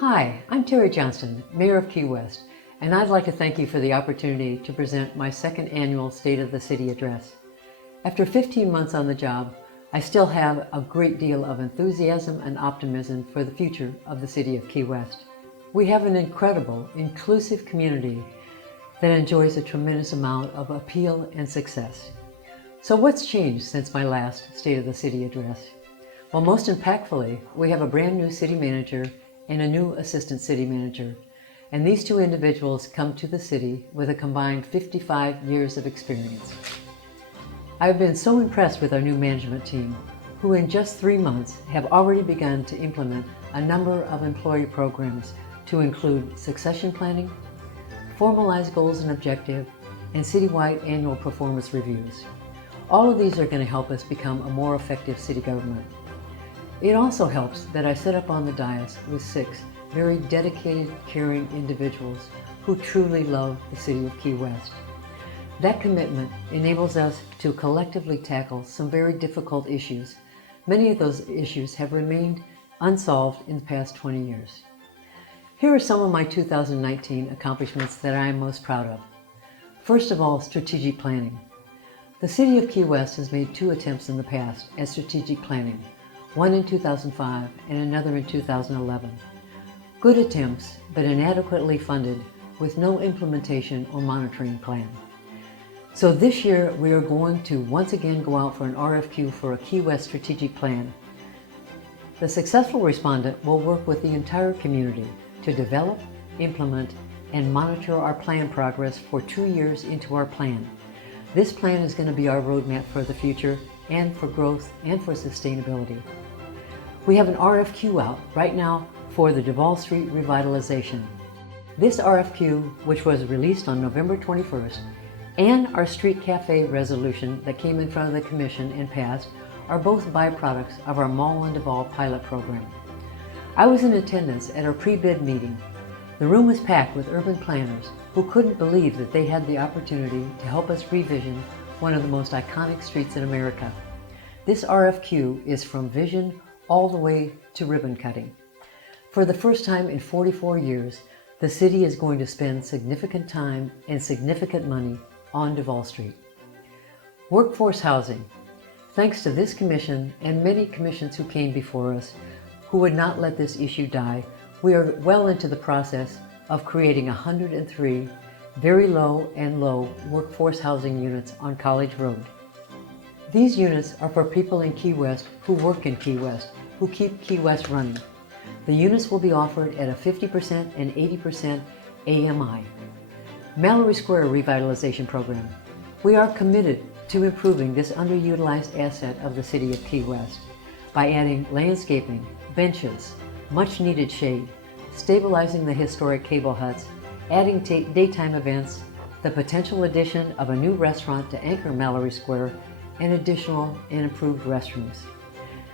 Hi, I'm Teri Johnston, Mayor of Key West, and I'd like to thank you for the opportunity to present my second annual State of the City address. After 15 months on the job, I still have a great deal of enthusiasm and optimism for the future of the City of Key West. We have an incredible, inclusive community that enjoys a tremendous amount of appeal and success. So what's changed since my last State of the City address? Well, most impactfully, we have a brand new city manager and a new assistant city manager. And these two individuals come to the city with a combined 55 years of experience. I've been so impressed with our new management team, who in just 3 months have already begun to implement a number of employee programs to include succession planning, formalized goals and objectives, and citywide annual performance reviews. All of these are going to help us become a more effective city government. It also helps that I sit up on the dais with 6 very dedicated, caring individuals who truly love the City of Key West. That commitment enables us to collectively tackle some very difficult issues. Many of those issues have remained unsolved in the past 20 years. Here are some of my 2019 accomplishments that I am most proud of. First of all, strategic planning. The City of Key West has made 2 attempts in the past at strategic planning, one in 2005 and another in 2011. Good attempts, but inadequately funded with no implementation or monitoring plan. So this year we are going to once again go out for an RFQ for a Key West strategic plan. The successful respondent will work with the entire community to develop, implement, and monitor our plan progress for 2 years into our plan. This plan is going to be our roadmap for the future and for growth and for sustainability. We have an RFQ out right now for the Duval Street revitalization. This RFQ, which was released on November 21st, and our Street Cafe resolution that came in front of the Commission and passed, are both byproducts of our Mall in Duval pilot program. I was in attendance at our pre-bid meeting. The room was packed with urban planners who couldn't believe that they had the opportunity to help us revision one of the most iconic streets in America. This RFQ is from vision all the way to ribbon cutting. For the first time in 44 years, the city is going to spend significant time and significant money on Duval Street. Workforce housing. Thanks to this commission and many commissions who came before us who would not let this issue die, we are well into the process of creating 103 very low and low workforce housing units on College Road. These units are for people in Key West who work in Key West, who keep Key West running. The units will be offered at a 50% and 80% AMI. Mallory Square Revitalization Program. We are committed to improving this underutilized asset of the City of Key West by adding landscaping, benches, much needed shade, stabilizing the historic cable huts, adding daytime events, the potential addition of a new restaurant to anchor Mallory Square, and additional and improved restrooms.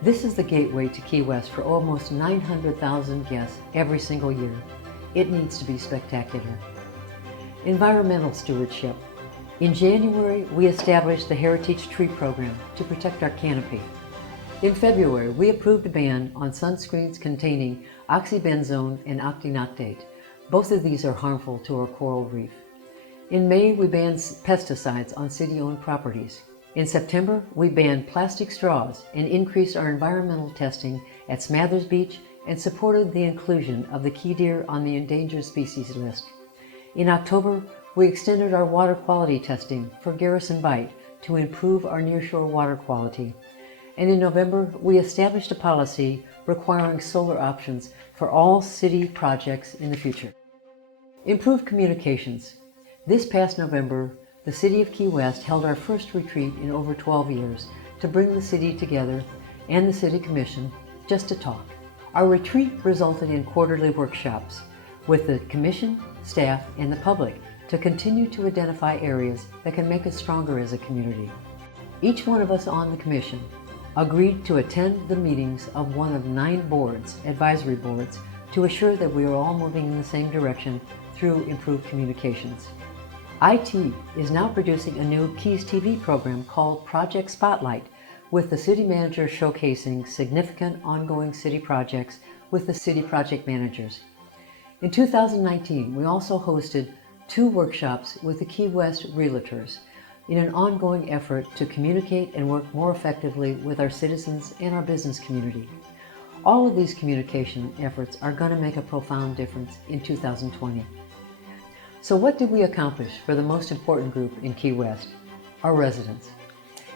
This is the gateway to Key West for almost 900,000 guests every single year. It needs to be spectacular. Environmental stewardship. In January, we established the Heritage Tree Program to protect our canopy. In February, we approved a ban on sunscreens containing oxybenzone and octinoctate. Both of these are harmful to our coral reef. In May, we banned pesticides on city-owned properties. In September, we banned plastic straws and increased our environmental testing at Smathers Beach and supported the inclusion of the key deer on the endangered species list. In October, we extended our water quality testing for Garrison Bight to improve our nearshore water quality. And in November, we established a policy requiring solar options for all city projects in the future. Improved communications. This past November, the City of Key West held our first retreat in over 12 years to bring the city together and the City Commission just to talk. Our retreat resulted in quarterly workshops with the Commission, staff, and the public to continue to identify areas that can make us stronger as a community. Each one of us on the Commission agreed to attend the meetings of one of 9 boards, advisory boards, to assure that we are all moving in the same direction through improved communications. IT is now producing a new Keys TV program called Project Spotlight, with the city manager showcasing significant ongoing city projects with the city project managers. In 2019, we also hosted 2 workshops with the Key West Realtors in an ongoing effort to communicate and work more effectively with our citizens and our business community. All of these communication efforts are going to make a profound difference in 2020. So what did we accomplish for the most important group in Key West? Our residents.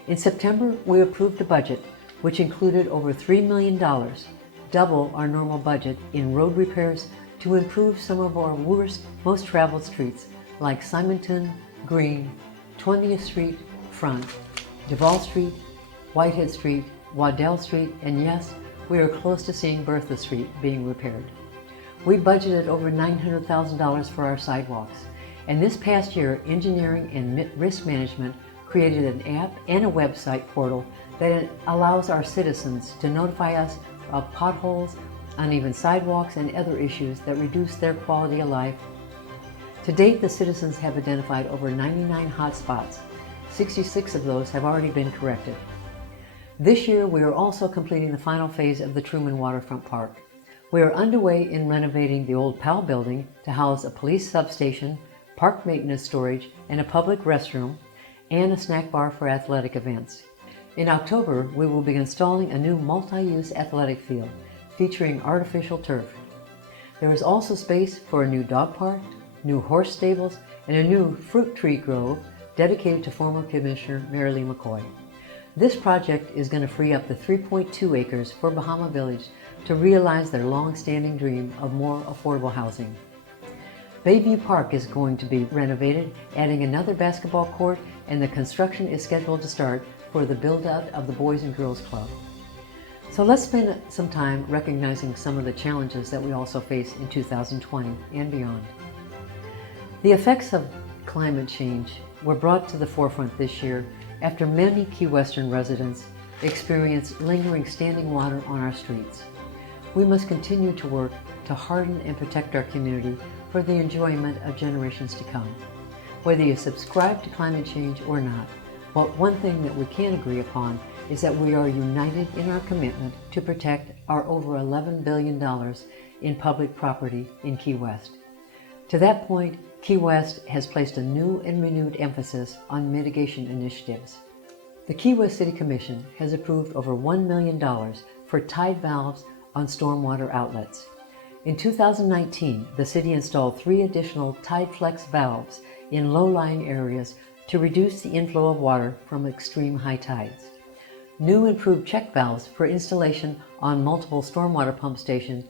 In September, we approved a budget which included over $3 million, double our normal budget, in road repairs to improve some of our worst, most traveled streets like Simonton, Green, 20th Street, Front, Duval Street, Whitehead Street, Waddell Street, and yes, we are close to seeing Bertha Street being repaired. We budgeted over $900,000 for our sidewalks, and this past year, engineering and risk management created an app and a website portal that allows our citizens to notify us of potholes, uneven sidewalks, and other issues that reduce their quality of life. To date, the citizens have identified over 99 hot spots. 66 of those have already been corrected. This year, we are also completing the final phase of the Truman Waterfront Park. We are underway in renovating the old PAL building to house a police substation, park maintenance storage, and a public restroom, and a snack bar for athletic events. In October, we will be installing a new multi-use athletic field featuring artificial turf. There is also space for a new dog park, new horse stables, and a new fruit tree grove dedicated to former Commissioner Mary Lee McCoy. This project is going to free up the 3.2 acres for Bahama Village to realize their long-standing dream of more affordable housing. Bayview Park is going to be renovated, adding another basketball court, and the construction is scheduled to start for the build-out of the Boys and Girls Club. So let's spend some time recognizing some of the challenges that we also face in 2020 and beyond. The effects of climate change were brought to the forefront this year after many Key Western residents experienced lingering standing water on our streets. We must continue to work to harden and protect our community for the enjoyment of generations to come. Whether you subscribe to climate change or not, but one thing that we can agree upon is that we are united in our commitment to protect our over $11 billion in public property in Key West. To that point, Key West has placed a new and renewed emphasis on mitigation initiatives. The Key West City Commission has approved over $1 million for tide valves on stormwater outlets. In 2019, the city installed 3 additional tide flex valves in low-lying areas to reduce the inflow of water from extreme high tides. New improved check valves for installation on multiple stormwater pump stations.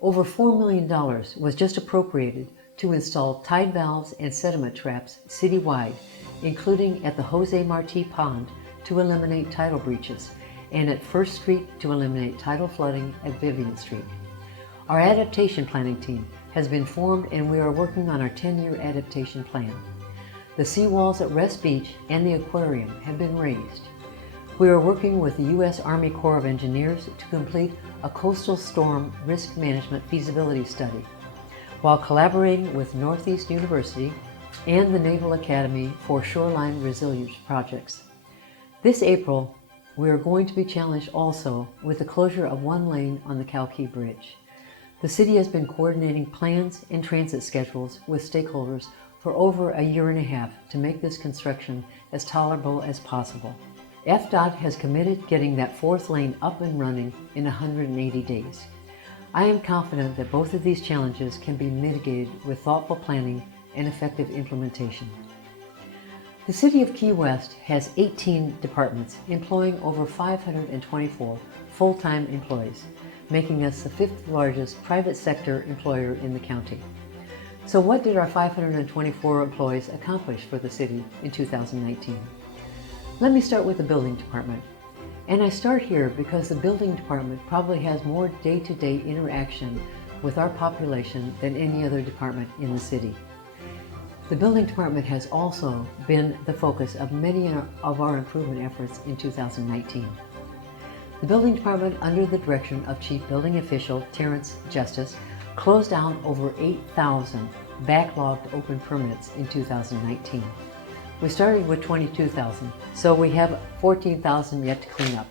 Over $4 million was just appropriated to install tide valves and sediment traps citywide, including at the Jose Marti Pond to eliminate tidal breaches, and at First Street to eliminate tidal flooding at Vivian Street. Our adaptation planning team has been formed, and we are working on our 10-year adaptation plan. The seawalls at Rest Beach and the aquarium have been raised. We are working with the U.S. Army Corps of Engineers to complete a coastal storm risk management feasibility study, while collaborating with Northeast University and the Naval Academy for shoreline resilience projects. This April, we are going to be challenged also with the closure of one lane on the Calkey Bridge. The city has been coordinating plans and transit schedules with stakeholders for over a year and a half to make this construction as tolerable as possible. FDOT has committed getting that 4th lane up and running in 180 days. I am confident that both of these challenges can be mitigated with thoughtful planning and effective implementation. The City of Key West has 18 departments employing over 524 full-time employees, making us the 5th largest private sector employer in the county. So what did our 524 employees accomplish for the city in 2019? Let me start with the building department. And I start here because the building department probably has more day-to-day interaction with our population than any other department in the city. The building department has also been the focus of many of our improvement efforts in 2019. The building department, under the direction of Chief Building Official Terrence Justice, closed down over 8,000 backlogged open permits in 2019. We started with 22,000, so we have 14,000 yet to clean up.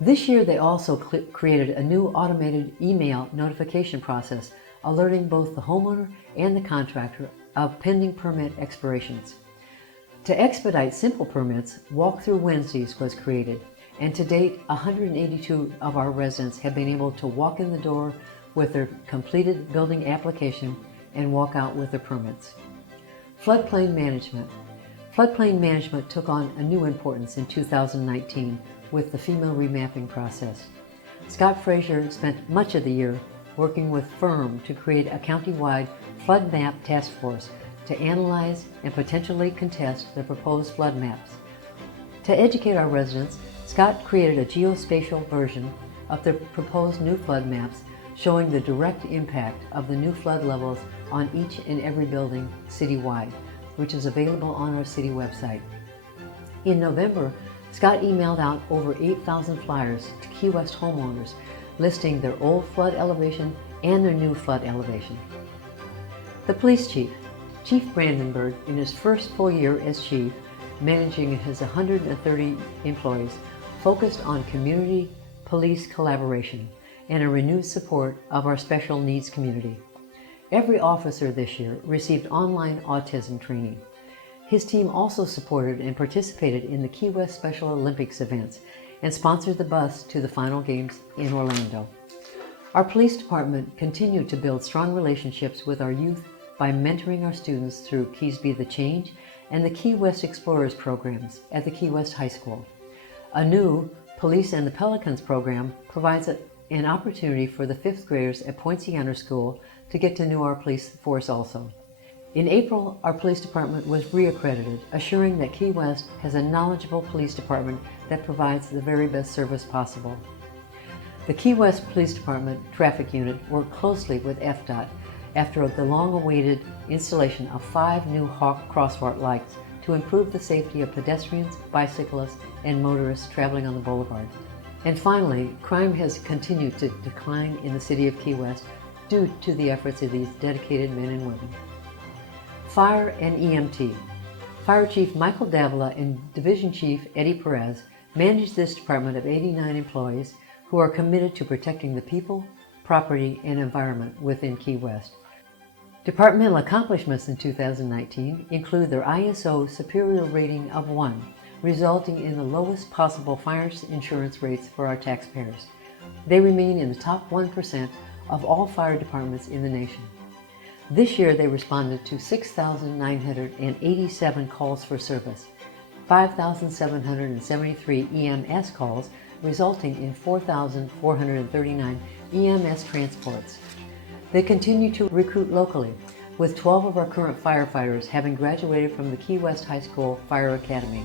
This year they also created a new automated email notification process alerting both the homeowner and the contractor of pending permit expirations. To expedite simple permits, Walk-Through Wednesdays was created, and to date 182 of our residents have been able to walk in the door with their completed building application and walk out with their permits. Floodplain management. Floodplain management took on a new importance in 2019 with the FEMA remapping process. Scott Frazier spent much of the year working with FIRM to create a county-wide flood map task force to analyze and potentially contest the proposed flood maps. To educate our residents, Scott created a geospatial version of the proposed new flood maps showing the direct impact of the new flood levels on each and every building citywide, which is available on our city website. In November, Scott emailed out over 8,000 flyers to Key West homeowners listing their old flood elevation and their new flood elevation. The police chief, Chief Brandenburg, in his first full year as chief, managing his 130 employees, focused on community police collaboration and a renewed support of our special needs community. Every officer this year received online autism training. His team also supported and participated in the Key West Special Olympics events and sponsored the bus to the final games in Orlando. Our police department continued to build strong relationships with our youth by mentoring our students through Keys Be the Change and the Key West Explorers programs at the Key West High School. A new Police and the Pelicans program provides an opportunity for the 5th graders at Point Siena School to get to know our police force also. In April, our police department was reaccredited, assuring that Key West has a knowledgeable police department that provides the very best service possible. The Key West Police Department Traffic Unit worked closely with FDOT after the long-awaited installation of 5 new Hawk crosswalk lights to improve the safety of pedestrians, bicyclists, and motorists traveling on the boulevard. And finally, crime has continued to decline in the city of Key West due to the efforts of these dedicated men and women. Fire and EMT. Fire Chief Michael Davila and Division Chief Eddie Perez manage this department of 89 employees who are committed to protecting the people, property, and environment within Key West. Departmental accomplishments in 2019 include their ISO Superior Rating of 1, resulting in the lowest possible fire insurance rates for our taxpayers. They remain in the top 1% of all fire departments in the nation. This year they responded to 6,987 calls for service, 5,773 EMS calls, resulting in 4,439 EMS transports. They continue to recruit locally, with 12 of our current firefighters having graduated from the Key West High School Fire Academy.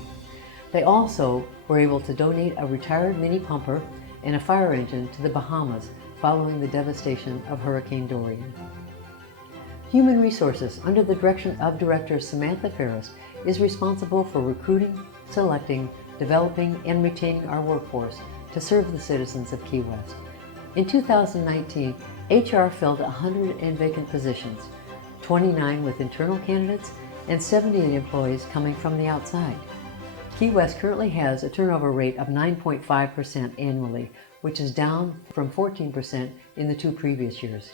They also were able to donate a retired mini pumper and a fire engine to the Bahamas following the devastation of Hurricane Dorian. Human Resources, under the direction of Director Samantha Ferris, is responsible for recruiting, selecting, developing, and retaining our workforce to serve the citizens of Key West. In 2019, HR filled 100 vacant positions, 29 with internal candidates, and 78 employees coming from the outside. Key West currently has a turnover rate of 9.5% annually, which is down from 14% in the 2 previous years.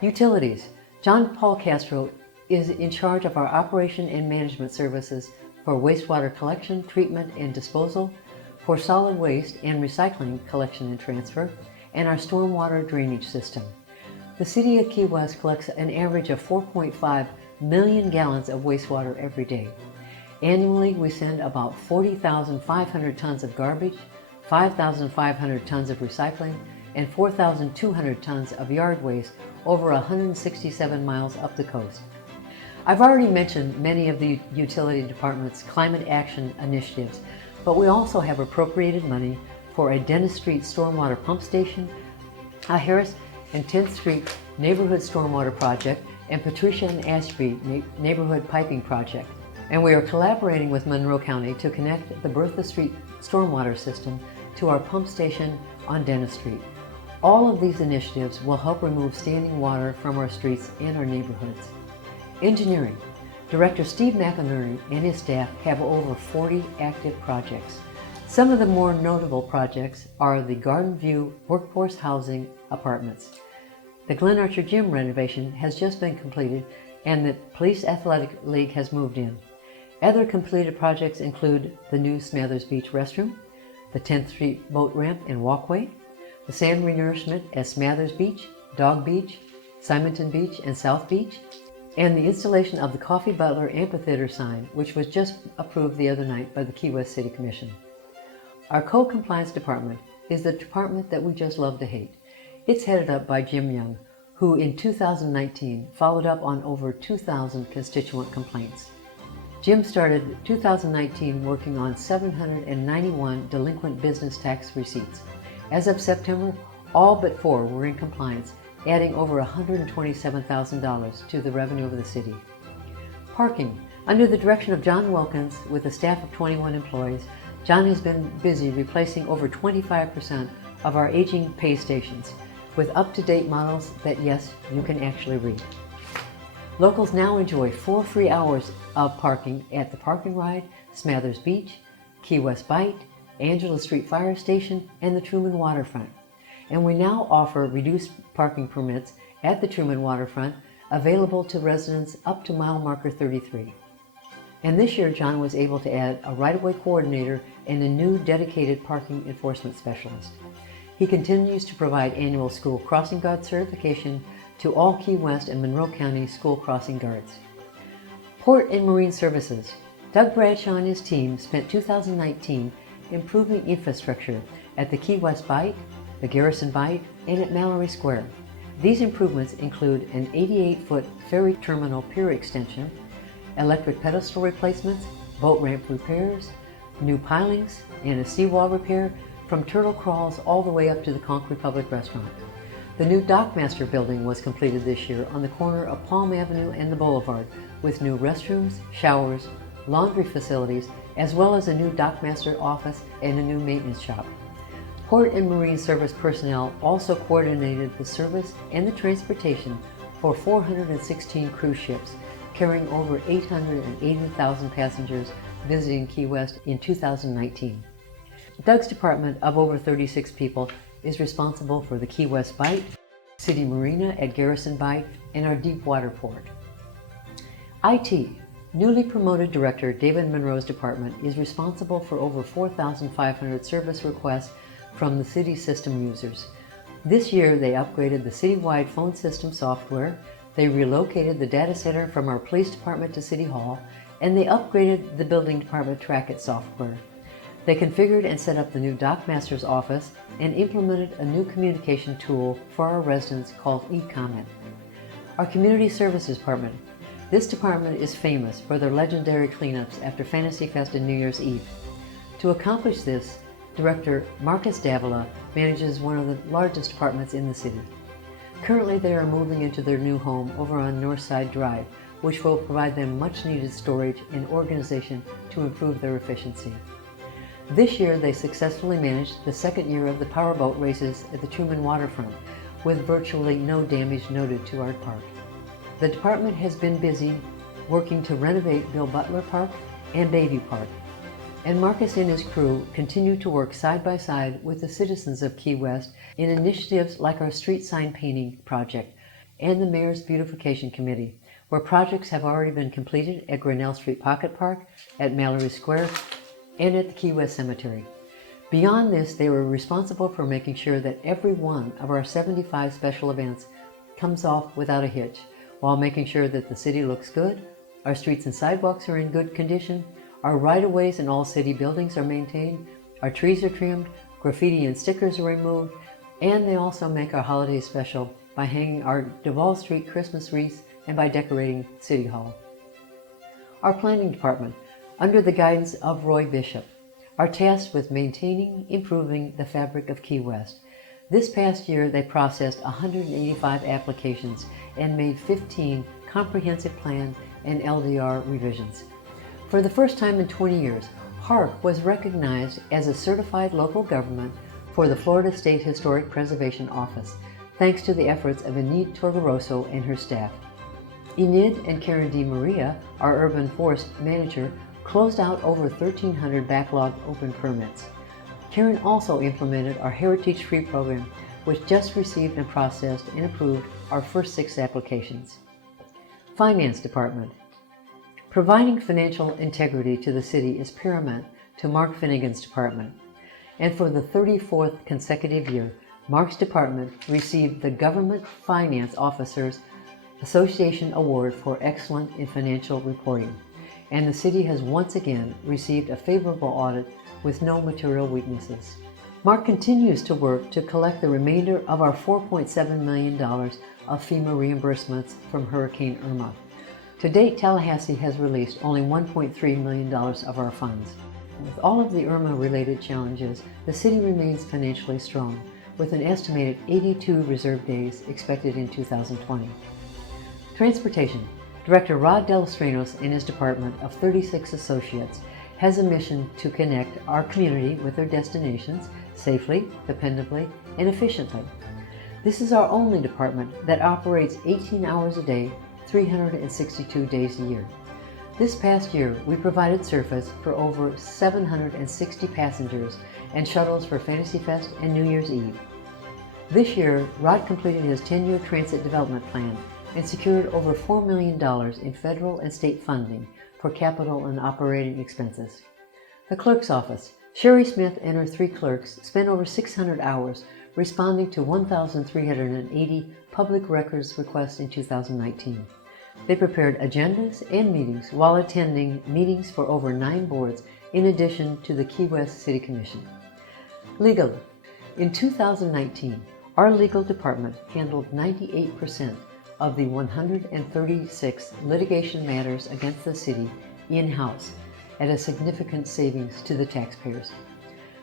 Utilities. John Paul Castro is in charge of our operation and management services for wastewater collection, treatment, and disposal, for solid waste and recycling collection and transfer, and our stormwater drainage system. The City of Key West collects an average of 4.5 million gallons of wastewater every day. Annually, we send about 40,500 tons of garbage, 5,500 tons of recycling, and 4,200 tons of yard waste over 167 miles up the coast. I've already mentioned many of the utility department's climate action initiatives, but we also have appropriated money for a Dennis Street stormwater pump station, a Harris and 10th Street neighborhood stormwater project, and Patricia and Ashby neighborhood piping project. And we are collaborating with Monroe County to connect the Bertha Street stormwater system to our pump station on Dennis Street. All of these initiatives will help remove standing water from our streets and our neighborhoods. Engineering. Director Steve McInerney and his staff have over 40 active projects. Some of the more notable projects are the Garden View Workforce Housing Apartments. The Glen Archer Gym renovation has just been completed and the Police Athletic League has moved in. Other completed projects include the new Smathers Beach restroom, the 10th Street boat ramp and walkway, the sand renourishment at Smathers Beach, Dog Beach, Simonton Beach, and South Beach, and the installation of the Coffee Butler Amphitheater sign, which was just approved the other night by the Key West City Commission. Our Code Compliance Department is the department that we just love to hate. It's headed up by Jim Young, who in 2019 followed up on over 2,000 constituent complaints. Jim started 2019 working on 791 delinquent business tax receipts. As of September, all but 4 were in compliance, adding over $127,000 to the revenue of the city. Parking. Under the direction of John Wilkins, with a staff of 21 employees, John has been busy replacing over 25% of our aging pay stations with up-to-date models that, yes, you can actually read. Locals now enjoy 4 free hours of parking at the Park and Ride, Smathers Beach, Key West Bight, Angela Street Fire Station, and the Truman Waterfront. And we now offer reduced parking permits at the Truman Waterfront, available to residents up to mile marker 33. And this year, John was able to add a right-of-way coordinator and a new dedicated parking enforcement specialist. He continues to provide annual school crossing guard certification to all Key West and Monroe County school crossing guards. Port and Marine Services. Doug Bradshaw and his team spent 2019 improving infrastructure at the Key West Bight, the Garrison Bight, and at Mallory Square. These improvements include an 88-foot ferry terminal pier extension, electric pedestal replacements, boat ramp repairs, new pilings, and a seawall repair from turtle crawls all the way up to the Concord Public Restaurant. The new Dockmaster building was completed this year on the corner of Palm Avenue and the Boulevard, with new restrooms, showers, laundry facilities, as well as a new Dockmaster office and a new maintenance shop. Port and Marine Service personnel also coordinated the service and the transportation for 416 cruise ships, carrying over 880,000 passengers visiting Key West in 2019. Doug's department of over 36 people is responsible for the Key West Bight, City Marina at Garrison Bight, and our deep water port. IT. Newly promoted Director David Monroe's department is responsible for over 4,500 service requests from the city system users. This year, they upgraded the citywide phone system software, they relocated the data center from our police department to City Hall, and they upgraded the building department Trackit software. They configured and set up the new Dockmaster's office and implemented a new communication tool for our residents called eComment. Our Community Services Department. This department is famous for their legendary cleanups after Fantasy Fest and New Year's Eve. To accomplish this, Director Marcus Davila manages one of the largest departments in the city. Currently, they are moving into their new home over on Northside Drive, which will provide them much needed storage and organization to improve their efficiency. This year, they successfully managed the second year of the powerboat races at the Truman Waterfront, with virtually no damage noted to our park. The department has been busy working to renovate Bill Butler Park and Bayview Park, and Marcus and his crew continue to work side by side with the citizens of Key West in initiatives like our street sign painting project and the Mayor's Beautification Committee, where projects have already been completed at Grinnell Street Pocket Park, at Mallory Square, and at the Key West Cemetery. Beyond this, they were responsible for making sure that every one of our 75 special events comes off without a hitch, while making sure that the city looks good, our streets and sidewalks are in good condition, our right-of-ways in all city buildings are maintained, our trees are trimmed, graffiti and stickers are removed, and they also make our holidays special by hanging our Duval Street Christmas wreaths and by decorating City Hall. Our planning department, under the guidance of Roy Bishop, are tasked with maintaining, improving the fabric of Key West. This past year, they processed 185 applications and made 15 comprehensive plan and LDR revisions. For the first time in 20 years, HARC was recognized as a certified local government for the Florida State Historic Preservation Office, thanks to the efforts of Anit Torgeroso and her staff. Enid and Karen DeMaria, our urban forest manager, closed out over 1,300 backlog open permits. Karen also implemented our Heritage Free program, which just received and processed and approved our first 6 applications. Finance Department. Providing financial integrity to the city is paramount to Mark Finnegan's department. And for the 34th consecutive year, Mark's department received the Government Finance Officers Association Award for Excellence in Financial Reporting. And the city has once again received a favorable audit with no material weaknesses. Mark continues to work to collect the remainder of our $4.7 million of FEMA reimbursements from Hurricane Irma. To date, Tallahassee has released only $1.3 million of our funds. With all of the Irma-related challenges, the city remains financially strong, with an estimated 82 reserve days expected in 2020. Transportation. Director Rod Delestrenos and his department of 36 associates has a mission to connect our community with their destinations safely, dependably, and efficiently. This is our only department that operates 18 hours a day, 362 days a year. This past year, we provided service for over 760 passengers and shuttles for Fantasy Fest and New Year's Eve. This year, Rod completed his 10-year transit development plan and secured over $4 million in federal and state funding for capital and operating expenses. The Clerk's Office. Sherry Smith and her 3 clerks spent over 600 hours responding to 1,380 public records requests in 2019. They prepared agendas and meetings while attending meetings for over 9 boards in addition to the Key West City Commission. Legal. In 2019, our legal department handled 98% of the 136 litigation matters against the city in-house at a significant savings to the taxpayers.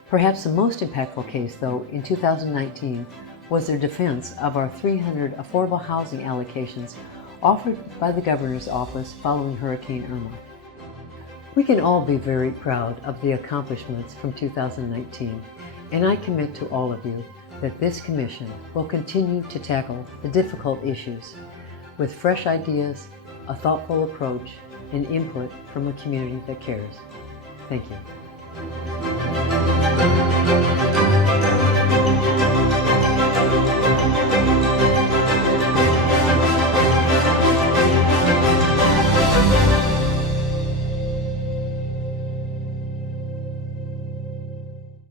Perhaps the most impactful case, though, in 2019 was their defense of our 300 affordable housing allocations offered by the Governor's Office following Hurricane Irma. We can all be very proud of the accomplishments from 2019, and I commit to all of you that this Commission will continue to tackle the difficult issues with fresh ideas, a thoughtful approach, and input from a community that cares. Thank you.